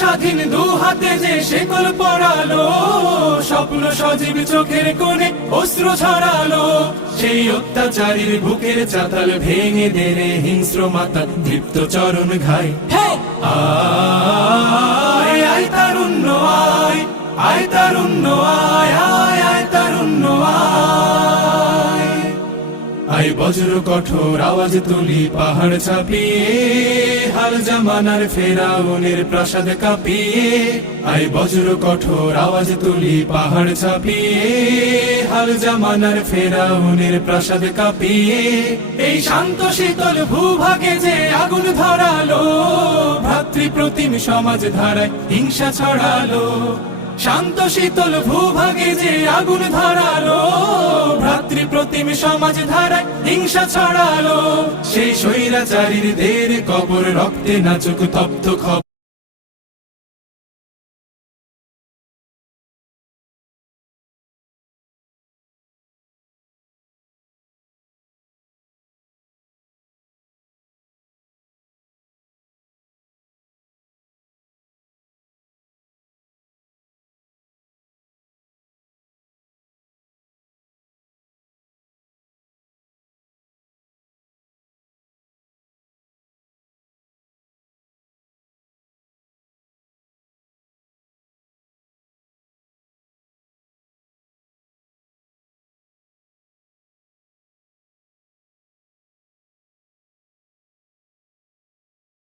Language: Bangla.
স্বাধীন দু হাতে যে শেকল পড়ালো, স্বপ্ন সজীব চোখের কোণে অস্ত্র ছড়ালো। সেই অত্যাচারীর বুকের চাতাল ভেঙে দেরে হিংস্র মাতা দীপ্ত চরণ ঘাই। আয় আয় তারুণ্য আয়, আয় তারুণ্য আয়, আয় আয় তারুণ্য আয়। আয় বজ্র কঠোর আওয়াজ তুলি পাহাড় ছাপিয়ে, হাল জামানার ফেরাউনের প্রাসাদ কাঁপিয়ে। আয় বজ্র কঠোর আওয়াজ তুলি পাহাড় ছাপিয়ে, হাল জামানার ফেরাউনের প্রাসাদ কাঁপিয়ে। এই শান্ত শীতল ভূভাগে যে আগুন ধরালো, ভ্রাতৃপ্রতিম সমাজ ধারায় হিংসা ছড়ালো। শান্ত শীতল ভূভাগে যে আগুন ধরালো, ভ্রাতৃপ্রতিম সমাজ ধারায় হিংসা ছড়ালো। সেই স্বৈরাচারীর দের কবর রক্তে নাচুক তপ্ত খবর।